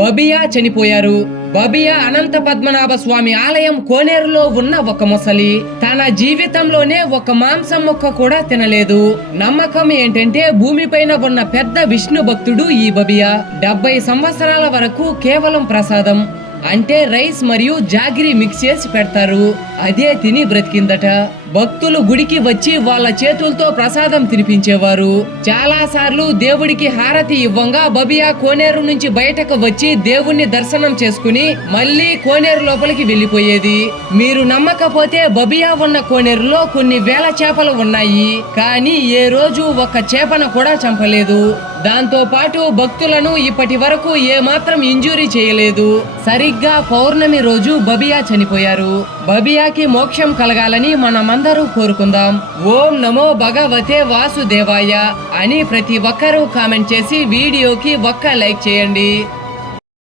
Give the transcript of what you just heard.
బబియా చనిపోయారు. బబియా అనంత పద్మనాభ స్వామి ఆలయం కోనేరులో ఉన్న ఒక ముసలి. తన జీవితంలోనే ఒక మాంసం ముక్క కూడా తినలేదు. నమ్మకం ఏంటంటే భూమిపైన ఉన్న పెద్ద విష్ణు భక్తుడు ఈ బబియా. 70 సంవత్సరాల వరకు కేవలం ప్రసాదం అంటే రైస్ మరియు జాగిరి మిక్స్ చేసి పెడతారు, అదే తిని బ్రతికిందట. భక్తులు గుడికి వచ్చి వాళ్ళ చేతులతో ప్రసాదం తినిపించేవారు. చాలా సార్లు దేవుడికి హారతి ఇవ్వంగా బబియా కోనేరు నుంచి బయటకు వచ్చి దేవుణ్ణి దర్శనం చేసుకుని మళ్ళీ కోనేరు లోపలికి వెళ్లిపోయేది. మీరు నమ్మకపోతే బబియా ఉన్న కోనేరులో కొన్ని వేల చేపలు ఉన్నాయి, కానీ ఏ రోజు ఒక్క చేపను కూడా చంపలేదు. దాంతో పాటు భక్తులను ఇప్పటి వరకు ఏమాత్రం ఇంజూరీ చేయలేదు. సరిగ్గా పౌర్ణమి రోజు బబియా చనిపోయారు. బబియాకి మోక్షం కలగాలని మనమందరూ కోరుకుందాం. ఓం నమో భగవతే వాసుదేవాయ అని ప్రతి ఒక్కరూ కామెంట్ చేసి వీడియోకి ఒక్క లైక్ చేయండి.